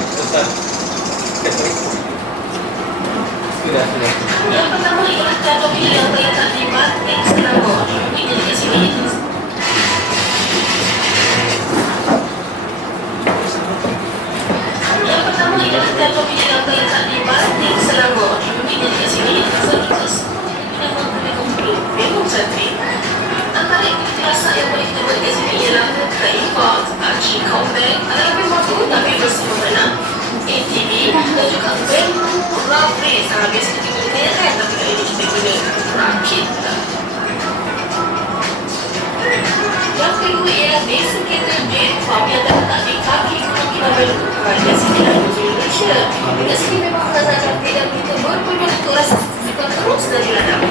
Ustaz. Sudah. Yang pertama ialah teknologi yang terletak di batin Selangor. Ini di sini. Yang pertama ialah teknologi yang terletak di batin Selangor. Ini di sini. Memang cantik. Antara aktiviti rasa yang boleh kita buat di sini ialah kaibat, archie combat, ada lebih mampu tapi bersama mana ATV dan juga bamboo rough race. Biasa kita guna kan, tapi kali ini kita guna rakit. Yang kedua ialah basic kereta dairy farm yang terletak di kaki Gunung Kinabalu, Kerajaan Sembilan Malaysia. Dekat sini memang sangat cantik dan kita berpeluang untuk rasa suka terus dari ladang.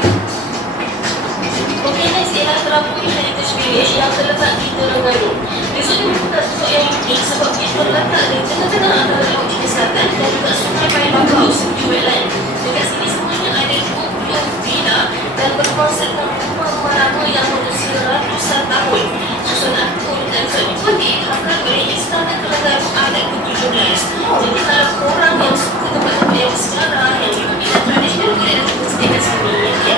Okey, next ialah Terapui Heritage Village yang terletak di Terengganu. Resort ini merupakan resort yang unik sebab ia terletak di tengah-tengah antara Laut Cina Selatan dan juga Sungai Paya Bakau, segi wetland. Dekat sini semuanya ada 20 villa dan berkonsepkan rumah marama yang berusia ratusan tahun. Susunan tour dan resort ini pun diilhamkan oleh Istana Terengganu Adat ke-17. Jadi kalau korang yang suka tempat-tempat yang bersejarah, yang unik dan tradisional, boleh datang ke sini kat sini. Ya.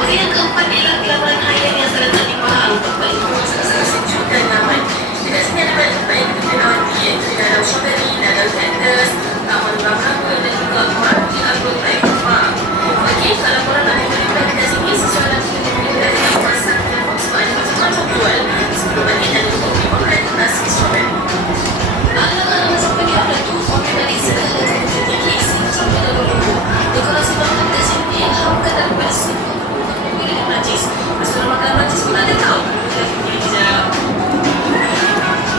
Okey, yang keempat ialah Pelabuhan Haian yang terletak di Pahang. Tempat itu memang sangat-sangat sejuk dan nyaman. Dekat sini ada banyak tempat yang kita boleh lawati, iaitu Danau Strawberry, Danau Cactus, Taman Ramrama dan juga Marti Agrotype Pahang. Okey, kalau korang nak membeli dekat sini, sesuai dengan kita boleh dari kawasan telefon sebab ada macam-macam jual. Sebelum bagi dan untuk beli online nasi strawberry. Alang-alang masa pergi apa tu, orang balik segala jenis tinggi sampai dulu. Dekorasi bangunan dekat sini ilhamkan daripada semua Perancis. Restoran makanan Perancis pun ada tau. Kita pergi sekejap.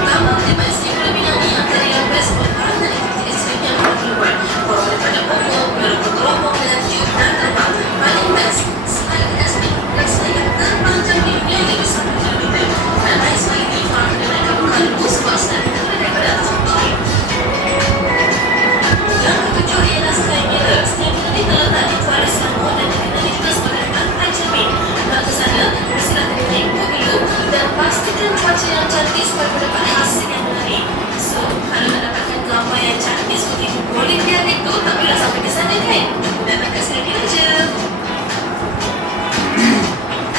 Tambang tempat escape Pulau Pinang ni antara yang best berbahagian aktiviti escape yang boleh dibuat. Korang boleh pada pokok, bergerombol dengan tiup dan terbang. Paling best, selain escape yang terpanjang di dunia iaitu 1 kilometer. Dan lain selain ni, korang kena naik kapal kalbu sebab senang kita boleh daripada atas bukit. Yang ketujuh ialah Sky Mirror. Sky Mirror ni terletak di Kuala Selangor dan dikenali juga sebagai pantai cermin. Nak ke sana, bersilakan naik boat dulu dan pastikan cuaca yang cantik supaya mendapat hasil yang menarik. So, kalau nak dapatkan gambar yang cantik seperti itu, boleh lihat itu, tapi dah sampai ke sana kan? Datang kat Sky Mirror je.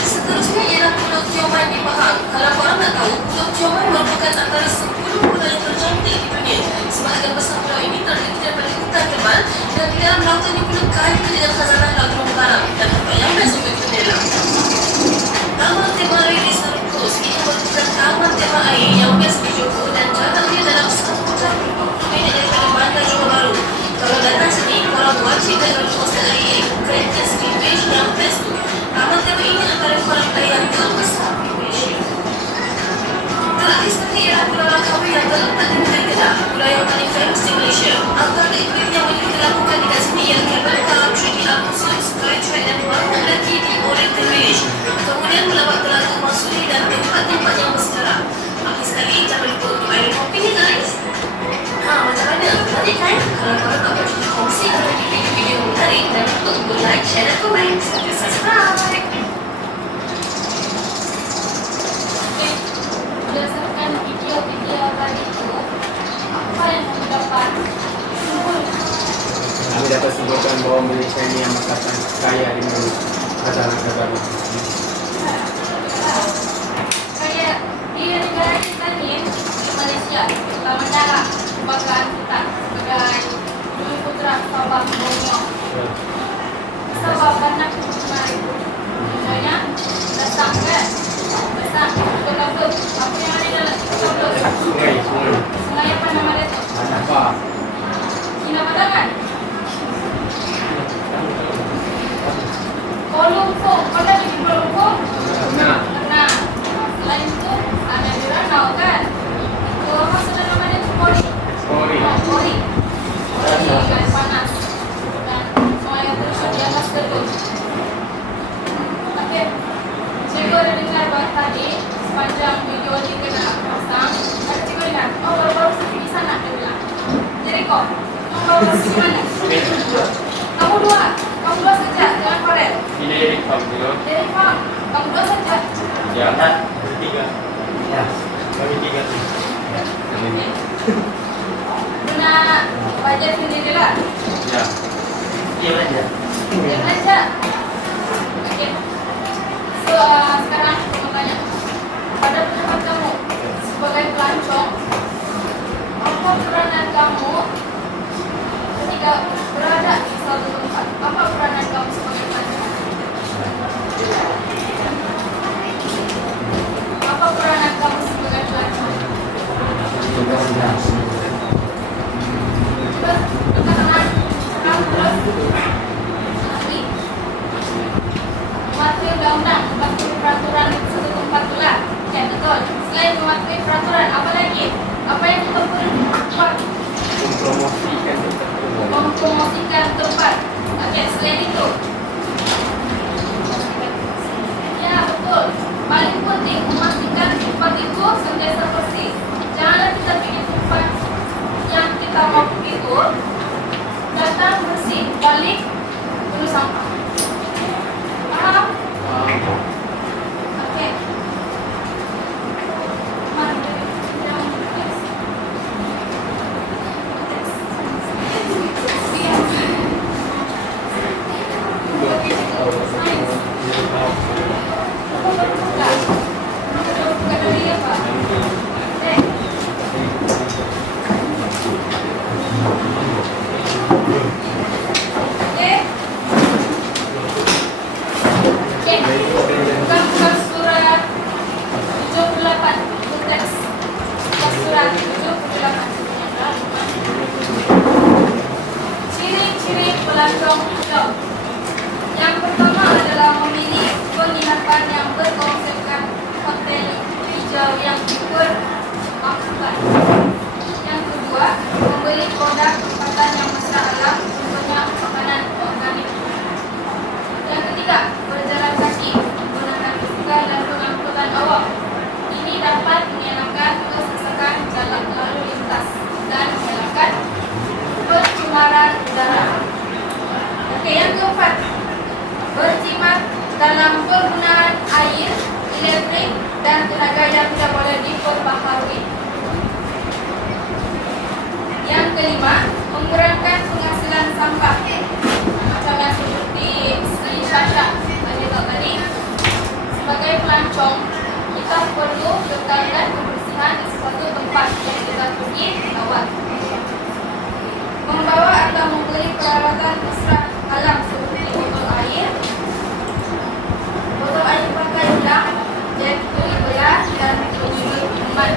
Seterusnya ialah Pulau Tioman di Pahang. Kalau korang nak tahu, Pulau Tioman merupakan antara 10 pulau yang tercantik di dunia. Sebahagian besar pulau ini terdiri daripada hutan tebal dan di dalam lautan ini pula kaya dengan khazanah laut terumbu karang dan tempat yang best untuk kita menyelam. Taman Tema Air di Selarong Coast ini merupakan taman tema air yang best di Johor dan jaraknya dalam 1 jam 20 minit daripada Bandar Johor Bahru. Kalau datang sini, korang wajib naik roller coaster air Grand Cascade Beach yang best tu. Taman tema ini antara kolam air yang terbesar di Malaysia. Terakhir sekali ialah Pulau Langkawi yang terletak di negeri Kedah, pulau yang paling famous di Malaysia. Antara aktiviti yang boleh kita lakukan dekat sini ialah cable car, 3D art museum, skytrack dan banyak lagi di Oriental Village. Kemudian melawat Telaga Masuri dan tempat-tempat yang bersejarah. Akhir sekali, jangan lupa untuk air kopi ni guys. Macam mana? Menarik kan? Kalau korang nak boleh kongsikan lagi video-video menarik dan untuk like, share dan komen. Sampai subscribe. Berdasarkan video-video tadi itu, apa yang kami dapat simpulkan? Kami dapat simpulkan bahawa Malaysia ini yang masakan kaya dengan khazanah-khazanah. Kayak di negara kita ni, Malaysia, terutama dalam kebanggaan kita sebagai Bumi Putra Sabah Borneo. Sabah banyak menarik. Contohnya, datang kan? Besar, betul-betul. Apa yang ada dalam betul-betul? Sungai. Sungai apa nama dia tu? Apa? Kinabalu. Kuala Lumpur, mana di Kuala Lumpur? Pernah. Selain itu, ada di Ranau kan? Itu apa sudah namanya tu? Pori. Pori air panas. Dan semua yang terus di atas gedung. Okey. Cikgu ada dengar bahawa tadi sepanjang video ni kena pasang. Ada cikgu dengar? Oh, baru-baru sampai di sana dia bilang. Jadi kau baru pergi mana? Kamu dua saja, jangan korek. Ini Jadi Pak, kamu dua saja. Ya, tiga. Ya, kami tiga. Ya. Guna budget sendirilah. Ya. Iya aja. Diam aja. Oke. So, sekarang aku mau tanya. Pada pendapat kamu sebagai pelancong, apa peranan kamu ketika berada di suatu tempat? Apa peranan kamu sebagai pelancong? Apa peranan kamu sebagai pelancong? Coba katakan kamu terus lagi mematuhi undang-undang, mematuhi peraturan suatu tempat pula. Ya betul. Selain mematuhi peraturan, apa lagi? Apa yang kita perlu buat? Mempromosikan tempat. Oke, selain itu. Ya betul. Paling penting memastikan tempat itu sentiasa bersih. Janganlah kita pilih tempat yang kita mau itu datang bersih, balik penuh sampah. Paham? Oke. Mari kita bukan surat 78 teks. Bukan surat 78. Ciri-ciri pelancong hijau. Yang pertama adalah memilih penginapan yang berkonsepkan hotel hijau yang dipermakmurkan. Yang kedua, membeli produk tempatan yang mesra alam, contohnya makanan organik. Yang ketiga, berjalan kaki menggunakan bisiklet dan pengangkutan awam. Ini dapat mengelakkan kesesakan jalan lalu lintas dan mengelakkan pencemaran udara. Oke, yang keempat, berjimat dalam penggunaan air, elektrik, dan tenaga yang tidak boleh diperbaharui. Yang kelima, mengurangkan penghasilan sampah. Macam yang seperti Sasha tadi. Sebagai pelancong, kita perlu menjaga kebersihan di suatu tempat yang kita pergi lewat. Membawa atau membeli peralatan mesra alam seperti botol air pakai ulang, jet belas dan penyedia minuman.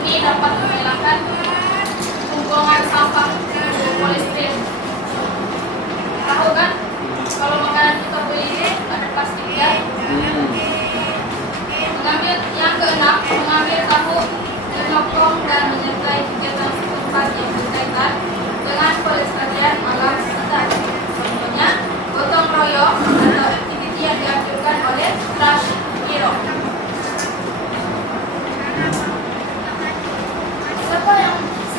Ini dapat menghilangkan pembuangan sampah polistiren. Tahu kan? Kalau makanan kita beli ada plastiknya. Yang keenam, mengambil tahu, menyokong dan menyertai kegiatan setempat yang berkaitan dengan pelestarian alam sekitar. Contohnya, gotong royong atau aktiviti yang dianjurkan oleh Trash Hero.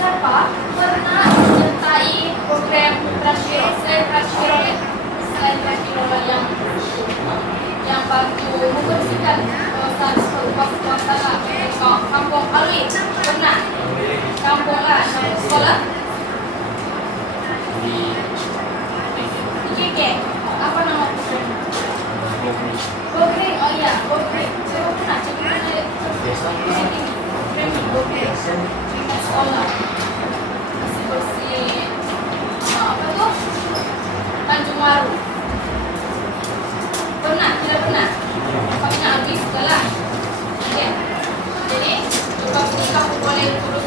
Siapa pernah menyertai program Trash Hero? Selain Trash Hero yang bantu membersihkan kawasan kampung Alwi, pernah kampung lah, kampung sekolah di GK. Apa nama program? Program, oh iya, program. Saya pernah program sekolah bersih apa tuh? Tanjung Waru. Pernah? Tidak pernah? Kampungnya habis segala. Oke. Jadi, kamu boleh turut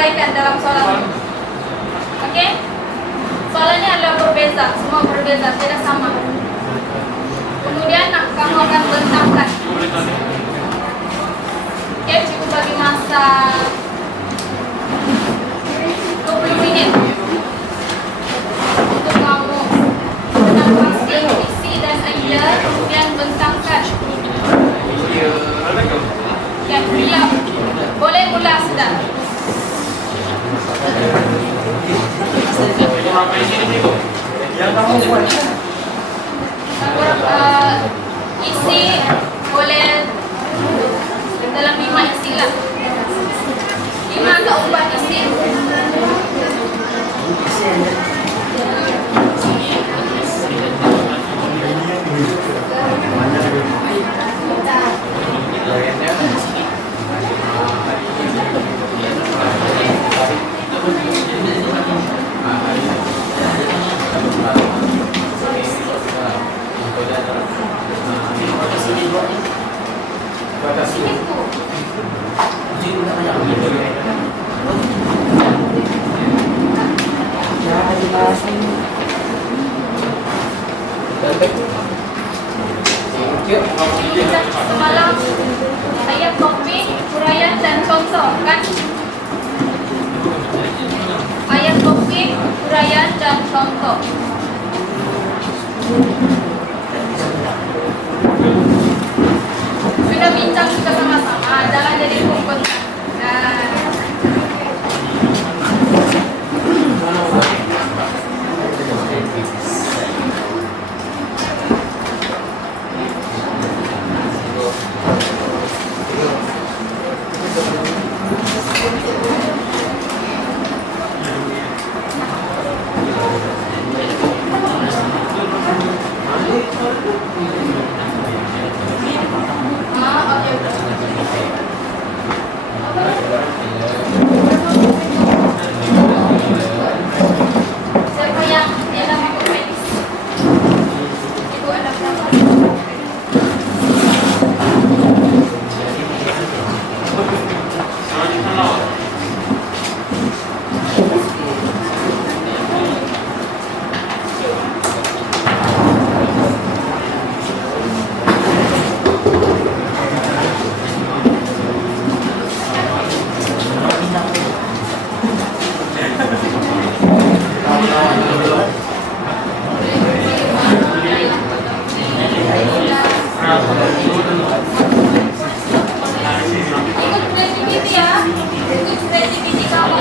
uraikan dalam soalan. Oke? Soalannya adalah berbeza, semua berbeza, tidak sama. Kemudian kamu akan bentangkan. Oke, cukup bagi masa 20 menit untuk kamu menambah isi dan anda kemudian bentangkan. Ya, siap. Boleh mulai sudah. Isi boleh dalam 5 isi lah. 5 atau 4 isi. Semalam saya topik, uraian dan contoh kan? Ayat topik, uraian dan contoh. Sudah bincang juga sama-sama, jangan jadi kumpul. Siapa yang dalam ikut medis? Ibu ada berapa? Ikut kreativiti ya, ikut kreativiti kamu.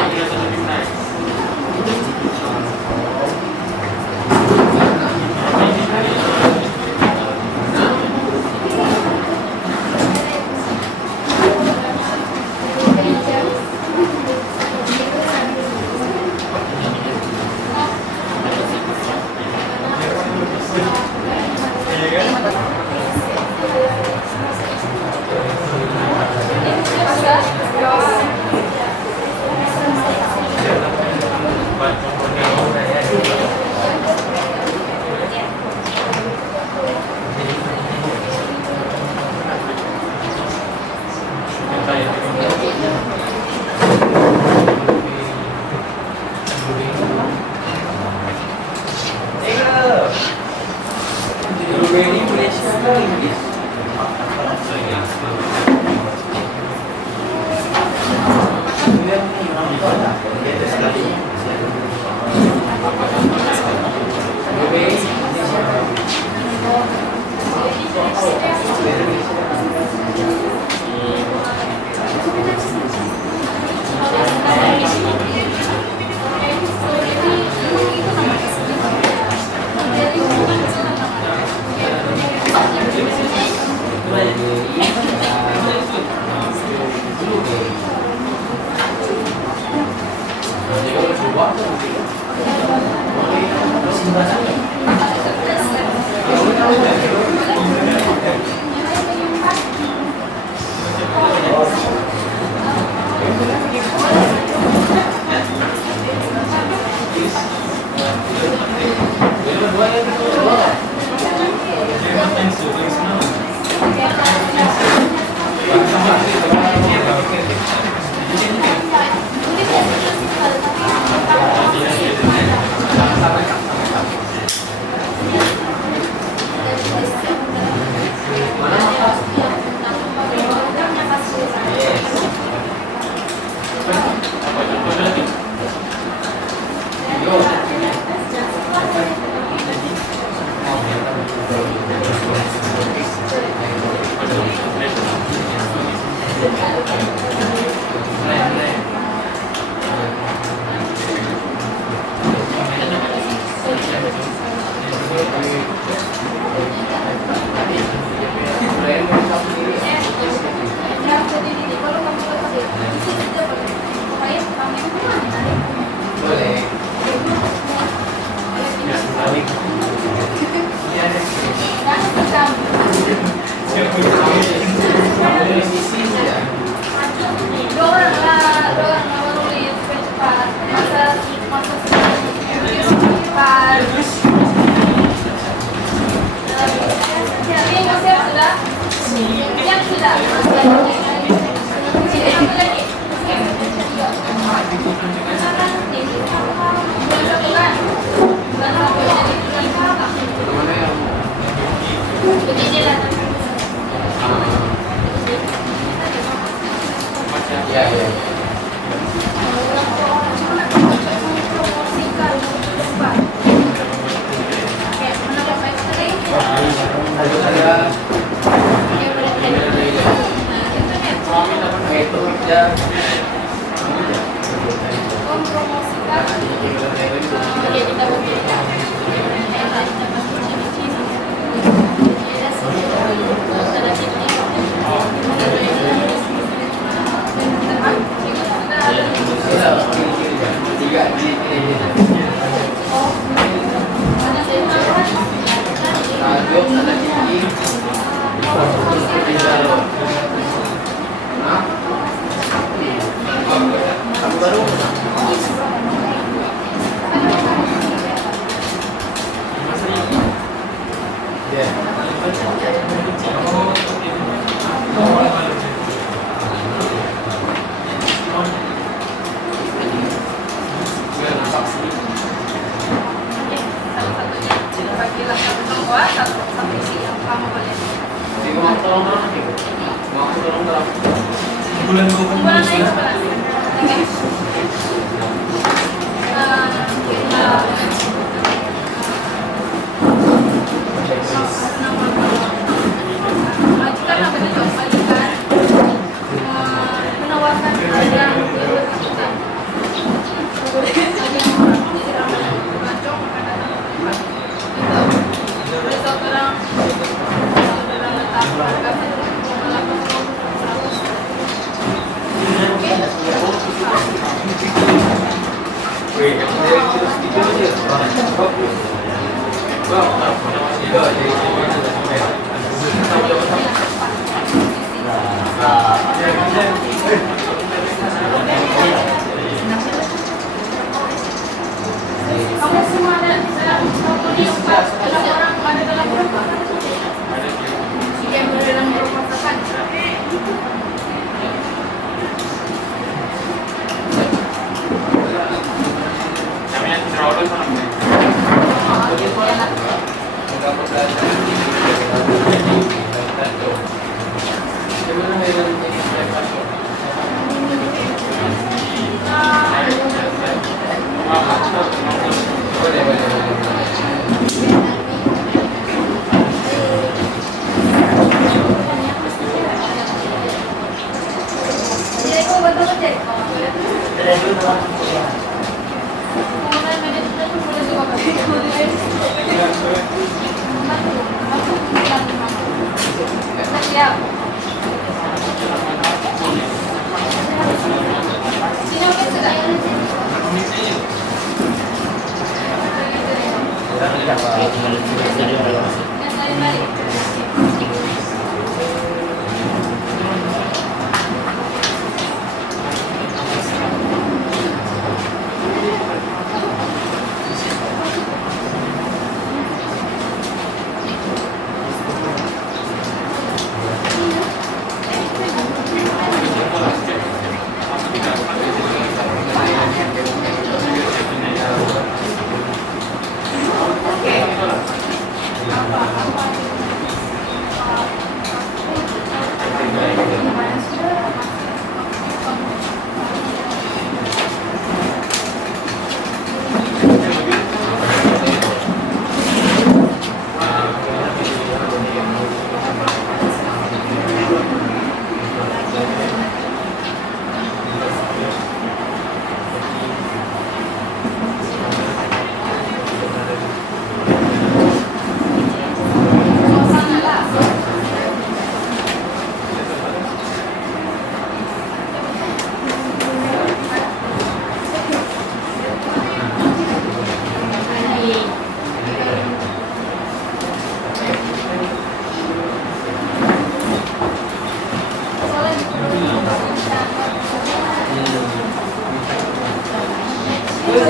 Kalau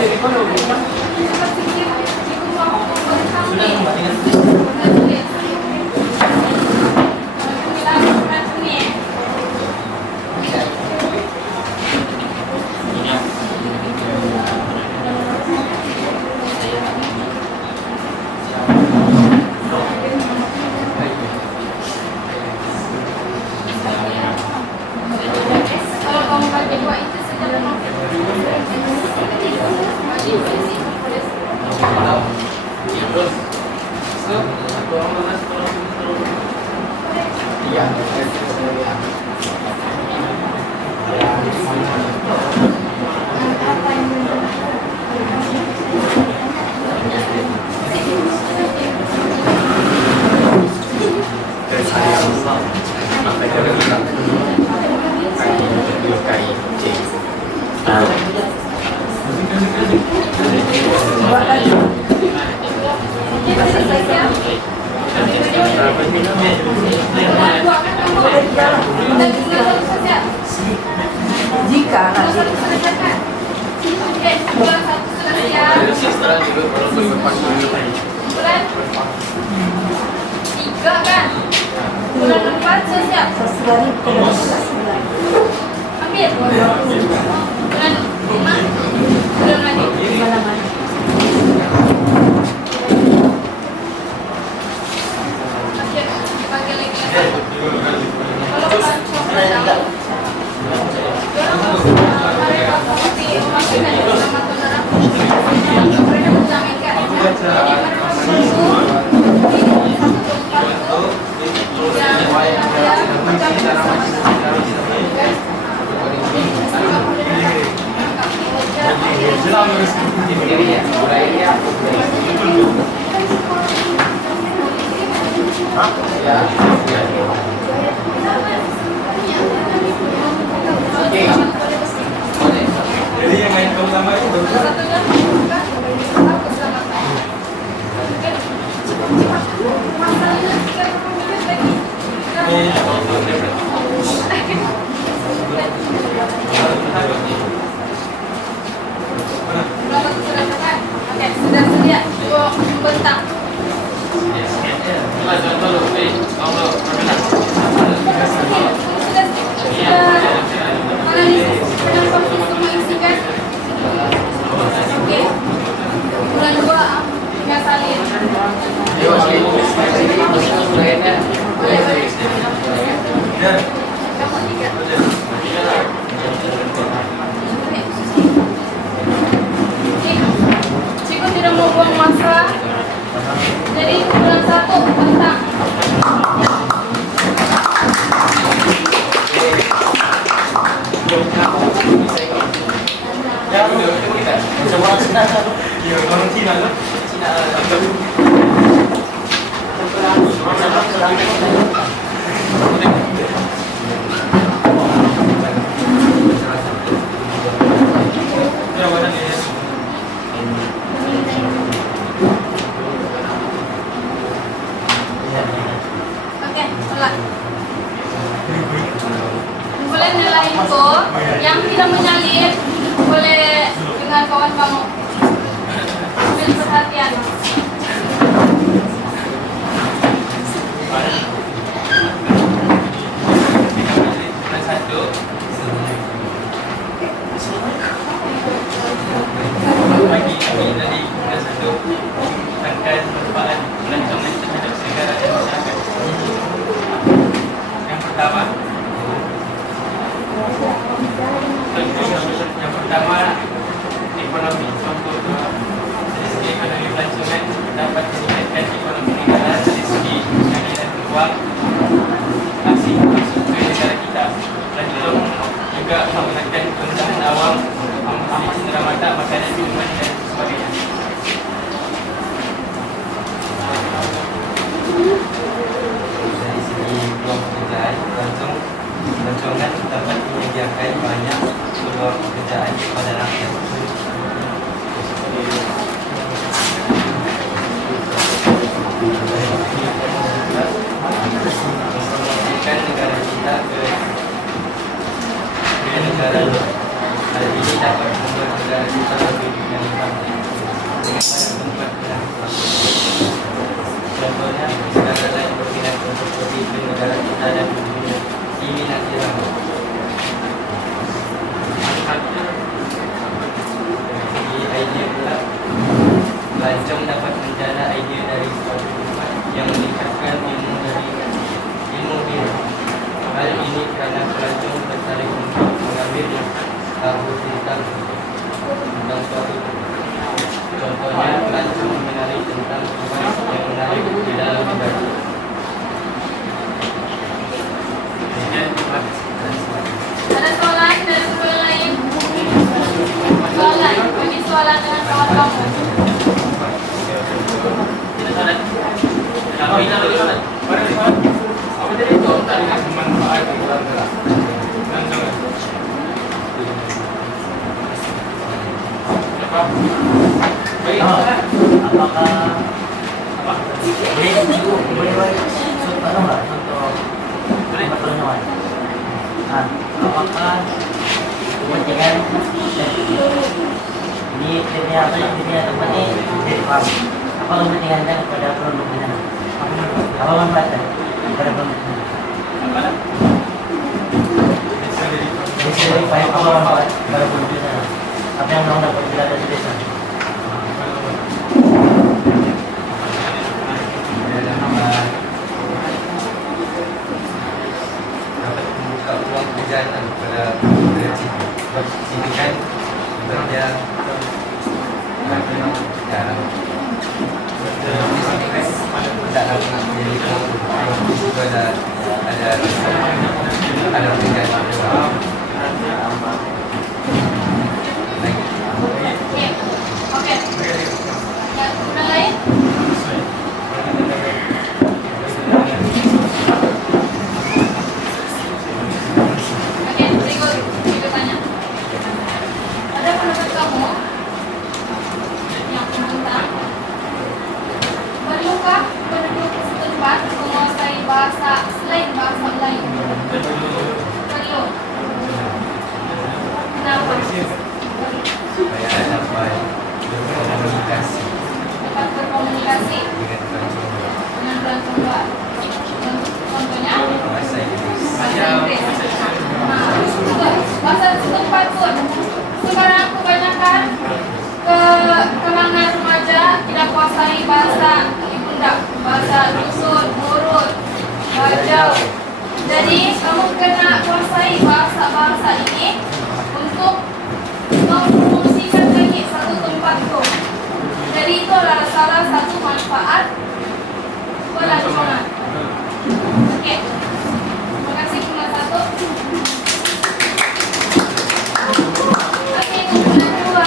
kamu bagi dua itu sejam Iya. Dari saya sampai ke belakang. Kaki C. Jika nanti Setelah juga kalau berlepas tiga kan? Bulan 4 sudah siap. sesuai komunitas Ambil. Bulan 5 belum lagi. mana-mana. Masih dipakai lagi. Kalau bukan coklat Jadi yang main kamu sama itu sudah sedia. Bentang. Bulan 2 tinggal salin. Cikgu tidak mau buang masa. Jadi bulan 1 bentang. Oke, mulai. Boleh nilai itu yang tidak menyalin boleh dengan kawan kamu. Ambil perhatian. Yang pertama ekonomi, contoh dari segi ekonomi pelancongan dapat meningkatkan ekonomi negara dari segi keadilan keuangan asing masuk ke negara kita. Pelancong juga menggunakan kemudahan awam, cendera mata, makanan, minuman dan sebagainya. Dari segi peluang pekerjaan, pelancongan dapat menyediakan banyak peluang pekerjaan kepada rakyat. Mempromosikan negara kita ke negara hal ini dapat membuat negara kita lebih dikenalkan dengan banyak tempat yang contohnya negara lain berminat untuk pergi ke negara kita dan diminati ramai. Segi idea pula, pelancong dapat menjana idea dari suatu tempat yang meningkatkan ilmu diri. Hal ini kerana pelancong tertarik untuk mengambil tahu tentang suatu tempat. Contohnya, pelancong mengenali tentang tempat yang menarik di dalam negara. Ada soalan dari soalan lain? Soalan, bagi soalan dengan kawan kamu. Tidak ada. Apa ini lagi soalan? Apa tadi itu? Tadi manfaat di luar negara. Jangan. Apa? Baik. Apakah boleh apa nggak untuk pertemuan? Nah, apakah kepentingan ini dia tempat ini jadi paham? Apa kepentingannya kepada produk mana? Apa manfaatnya kepada produk mana? Jadi paham apa manfaat kepada produk mana? Apa yang mau dapat bila dari desa? Dapat membuka peluang pekerjaan kepada sini kan bekerja tidak dapat menjadi juga ada pekerjaan juga. Oke. Yang lain? Oke, berikutnya. Ada pendapat kamu yang tentang perlukah penduduk setempat menguasai bahasa selain bahasa Melayu? Perlu. Kenapa? Supaya dapat berkomunikasi Dapat berkomunikasi dengan pelancong luar. dengan pelancong luar. Contohnya? Bahasa Inggris. Bahasa Inggris. Nah, bahasa setempat pun sekarang kebanyakan kalangan remaja tidak kuasai bahasa ibunda, bahasa dusun, murut, bajau. Jadi kamu kena kuasai bahasa ini untuk mempromosikan lagi satu tempat itu. Jadi itu adalah salah satu manfaat pelancongan. Oke. Terima kasih cuma satu. Oke, kemudian dua.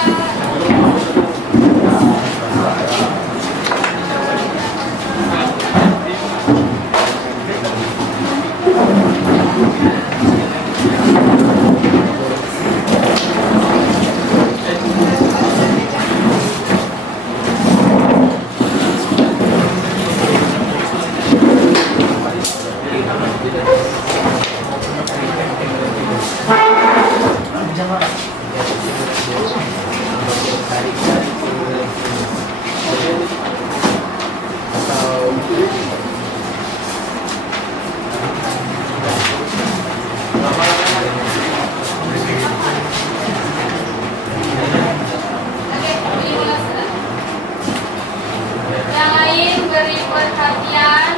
Yang lain beri perhatian.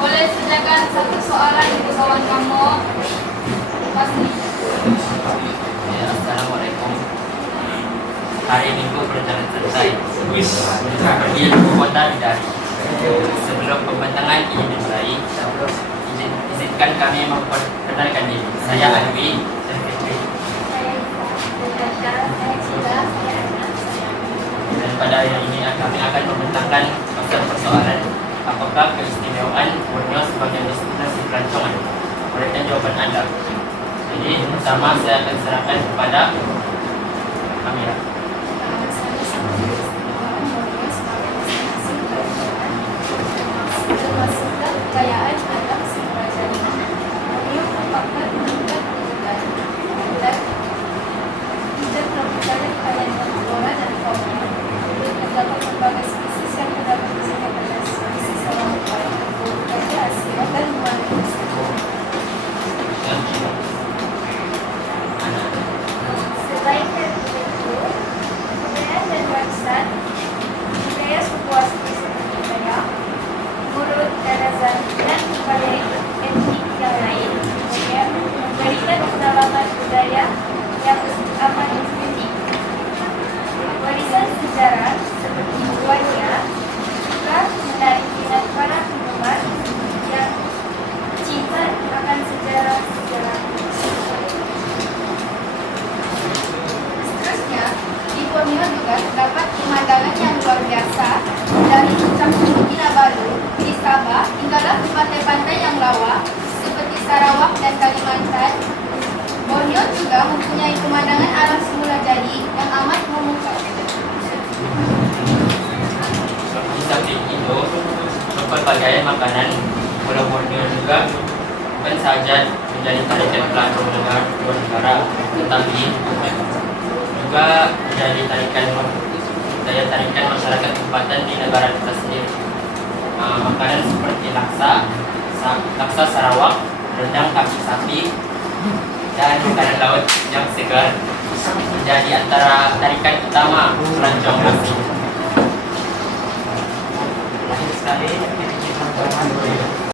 Boleh sediakan satu soalan untuk kawan kamu. Pasti. Ya, Assalamualaikum. Hari Minggu berjalan selesai. Pergi ke kota Bidari. Sebelum pembentangan ini dimulai, izinkan kami memperkenalkan diri. Saya Alwi. Dan pada hari ini kami akan membentangkan pasal persoalan apakah keistimewaan Borneo sebagai destinasi pelancongan. Berikan jawapan Anda. Jadi pertama saya akan serahkan kepada Amira. Kekayaan alam si kerajaan Borneo merupakan meningkat dan juga mempunyai pemandangan alam semula jadi yang amat memukau. Di samping itu, berbagai makanan Pulau Borneo juga bukan saja menjadi tarikan pelancong dua negara, tetapi juga menjadi daya tarikan masyarakat tempatan di negara kita sendiri. Makanan seperti laksa Sarawak, rendang kaki sapi, dan makanan laut yang segar menjadi antara tarikan utama pelancong asing. Sekali,